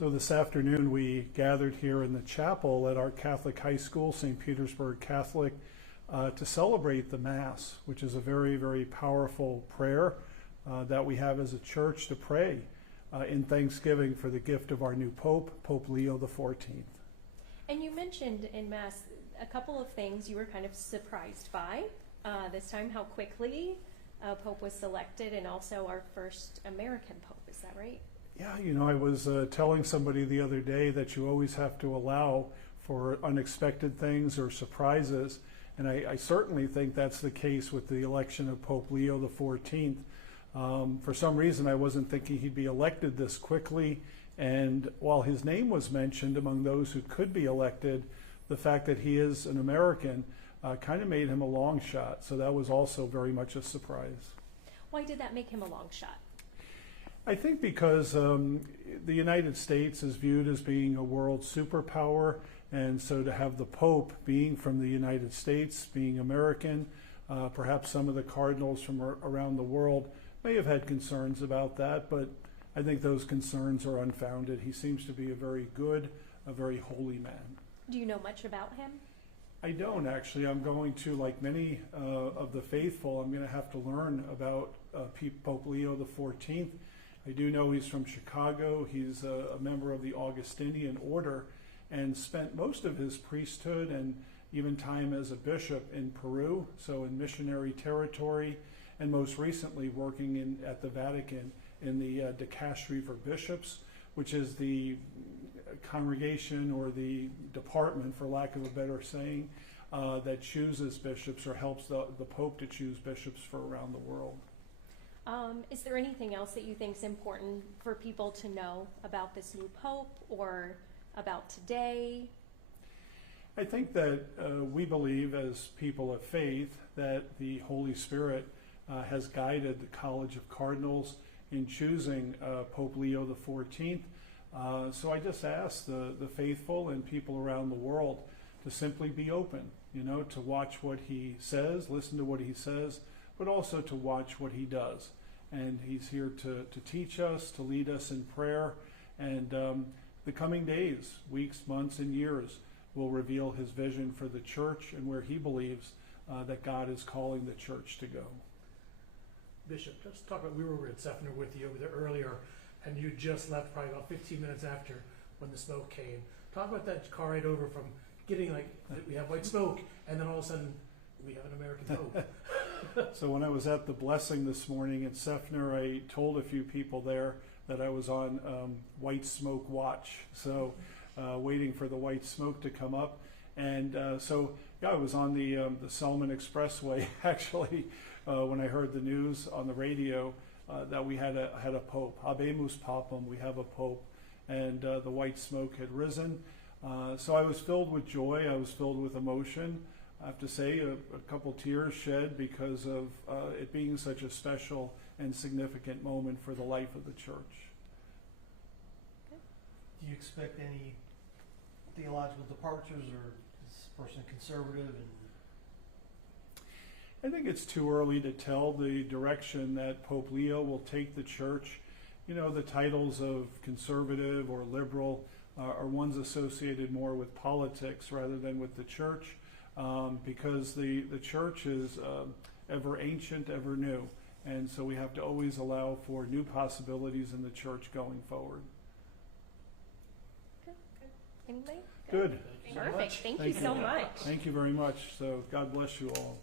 So this afternoon we gathered here in the chapel at our Catholic high school, St. Petersburgh Catholic, to celebrate the Mass, which is a very, very powerful prayer that we have as a church to pray in thanksgiving for the gift of our new Pope, Pope Leo XIV. And you mentioned in Mass a couple of things you were kind of surprised by. This time, how quickly Pope was selected, and also our first American Pope. Is that right? Yeah, you know, I was telling somebody the other day that you always have to allow for unexpected things or surprises, and I certainly think that's the case with the election of Pope Leo XIV. For some reason, I wasn't thinking he'd be elected this quickly, and while his name was mentioned among those who could be elected, the fact that he is an American kind of made him a long shot, so that was also very much a surprise. Why did that make him a long shot? I think because the United States is viewed as being a world superpower, and so to have the Pope being from the United States, being American, perhaps some of the cardinals from around the world may have had concerns about that, but I think those concerns are unfounded. He seems to be a very good, a very holy man. Do you know much about him? I don't actually. I'm going to, like many of the faithful, I'm going to have to learn about Pope Leo XIV. I do know he's from Chicago. He's a member of the Augustinian order and spent most of his priesthood and even time as a bishop in Peru, so in missionary territory, and most recently working at the Vatican in the dicastery for bishops, which is the congregation or the department, for lack of a better saying, that chooses bishops or helps the Pope to choose bishops for around the world. Is there anything else that you think is important for people to know about this new Pope or about today? I think that we believe as people of faith that the Holy Spirit has guided the College of Cardinals in choosing Pope Leo XIV. So I just ask the faithful and people around the world to simply be open, you know, to watch what he says, listen to what he says, but also to watch what he does. And he's here to teach us, to lead us in prayer. And the coming days, weeks, months, and years will reveal his vision for the church and where he believes that God is calling the church to go. Bishop, let's talk about, we were over at Sefner with you over there earlier, and you just left probably about 15 minutes after when the smoke came. Talk about that car ride over from getting like, we have white smoke, and then all of a sudden we have an American Pope. So when I was at the blessing this morning at Sefner, I told a few people there that I was on white smoke watch, so waiting for the white smoke to come up. And so yeah, I was on the Selman Expressway actually when I heard the news on the radio that we had a Pope. Habemus Papam, we have a Pope, and the white smoke had risen. So I was filled with joy, I was filled with emotion. I have to say a couple tears shed because of it being such a special and significant moment for the life of the church. Do you expect any theological departures, or is this person conservative? I think it's too early to tell the direction that Pope Leo will take the church. You know, the titles of conservative or liberal are ones associated more with politics rather than with the church. Because the church is ever ancient, ever new. And so we have to always allow for new possibilities in the church going forward. Good. Anybody? Good. Perfect. Thank you so much. Thank you very much. So God bless you all.